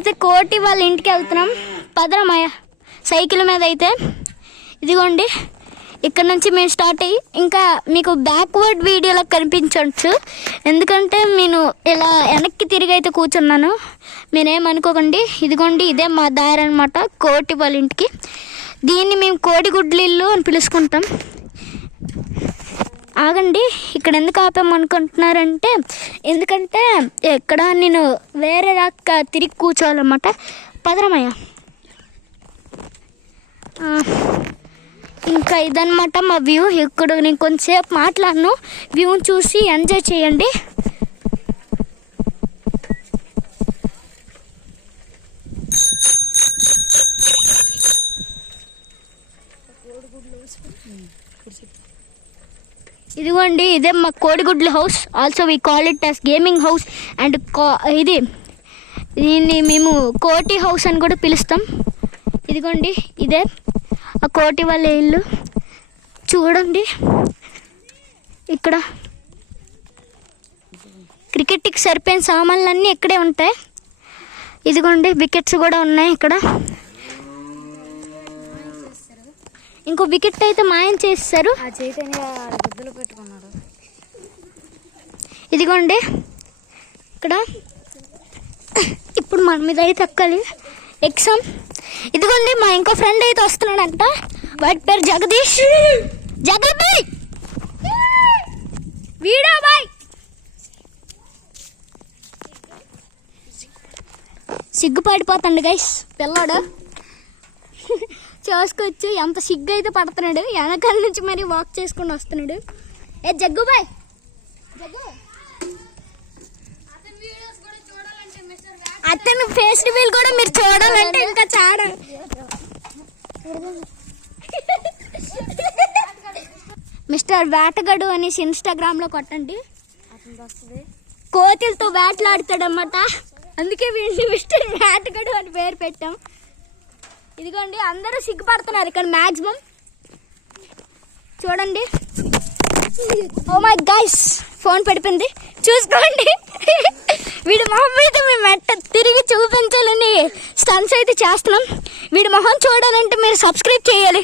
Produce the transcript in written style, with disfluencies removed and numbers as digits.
అయితే కోటి వాళ్ళ ఇంటికి వెళ్తున్నాం. పదరమయ్య సైకిల్ మీద అయితే. ఇదిగోండి ఇక్కడ నుంచి మేము స్టార్ట్ అయ్యి ఇంకా మీకు బ్యాక్వర్డ్ వీడియోలో కనిపించవచ్చు, ఎందుకంటే నేను ఇలా వెనక్కి తిరిగి అయితే కూర్చున్నాను, మీరేమనుకోకండి. ఇదిగోండి ఇదే మా దారి అనమాట కోటి వాళ్ళ ఇంటికి. దీన్ని మేము కోడిగుడ్ల ఇల్లు అని పిలుచుకుంటాం. ఆగండి, ఇక్కడ ఎందుకు ఆపామనుకుంటున్నారంటే ఎందుకంటే ఇక్కడ నేను వేరే రక్క తిరిగి కూర్చోవాలన్నమాట. పదరమయ్య. ఇంకా ఇదన్నమాట మా వ్యూ. ఇక్కడ నేను కొంచెంసేపు మాట్లాడను, వ్యూని చూసి ఎంజాయ్ చేయండి. ఇదిగోండి ఇదే మా కోడిగుడ్ల house. Also we call it as gaming house and దీన్ని మేము కోటి హౌస్ అని కూడా పిలుస్తాం. ఇదిగోండి ఇదే ఆ కోటి వాళ్ళ ఇల్లు. చూడండి ఇక్కడ క్రికెట్కి సరిపోయిన సామాన్లన్నీ ఇక్కడే ఉంటాయి. ఇదిగోండి వికెట్స్ కూడా ఉన్నాయి ఇక్కడ. ఇంకో వికెట్ అయితే మాయం చేస్తారు. ఇదిగోండి ఇక్కడ ఇప్పుడు మన మీద అయితే ఎక్కాలి ఎగ్జామ్. ఇదిగోండి మా ఇంకో ఫ్రెండ్ అయితే వస్తున్నాడంట, వాడి పేరు జగదీష్. జగబాయ్ వీడియో బాయ్. సిగ్గుపడిపోతాండి గైస్ పిల్లాడు. చూసుకోవచ్చు ఎంత సిగ్గు అయితే పడుతున్నాడు, వెనకాల నుంచి మరి వాక్ చేసుకుని వస్తున్నాడు. ఏ జగ్గుబాయ్, అతను ఫేస్ రివీల్ కూడా మీరు చూడాలంటే ఇంకా చాలా. మిస్టర్ వేటగాడు అనేసి ఇన్స్టాగ్రామ్లో కొట్టండి. కోతులతో వేటలాడతాడన్నమాట, అందుకే వీడిని మిస్టర్ వేటగాడు అని పేరు పెట్టాం. ఇదిగోండి అందరూ సిగ్గుపడుతున్నారు ఇక్కడ మ్యాక్సిమం. చూడండి. ఓ మై గైస్ ఫోన్ పడిపోయింది చూసుకోండి. వీడి మొహం మీద మేము ఎట్ట తిరిగి చూపించాలని స్టన్స్ అయితే చేస్తున్నాం. వీడి మొహం చూడాలంటే మీరు సబ్స్క్రైబ్ చేయాలి.